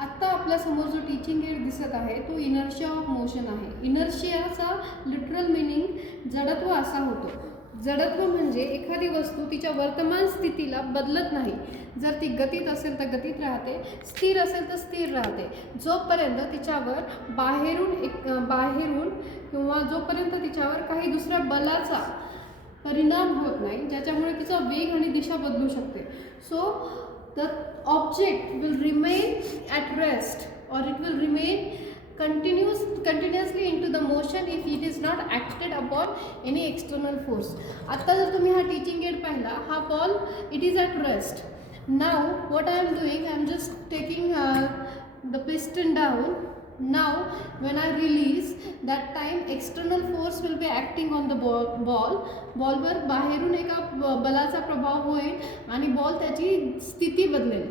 आत्ता आपल्यासमोर जो टीचिंग एड दिसत आहे तो इनर्शिया ऑफ मोशन आहे. इनर्शियाचा लिटरल मिनिंग जडत्व असा होतो. जडत्व म्हणजे एखादी वस्तू तिच्या वर्तमान स्थितीला बदलत नाही. जर ती गतीत असेल तर गतीत राहते, स्थिर असेल तर स्थिर राहते, जोपर्यंत तिच्यावर बाहेरून किंवा जोपर्यंत तिच्यावर काही दुसऱ्या बलाचा परिणाम होत नाही ज्याच्यामुळे तिचा वेग आणि दिशा बदलू शकते. So the object will remain at rest or it will remain continuously into the motion if it is not acted upon any external force. आता जर तुम्ही हा टीचिंग एड पाहिला, हा ball it is at rest. Now what I am doing, I am just taking the piston down. Now when I release, that time external force will be acting on the ball. बॉलवर बाहेरून एका बलाचा प्रभाव होईल आणि ball त्याची स्थिती बदलेल.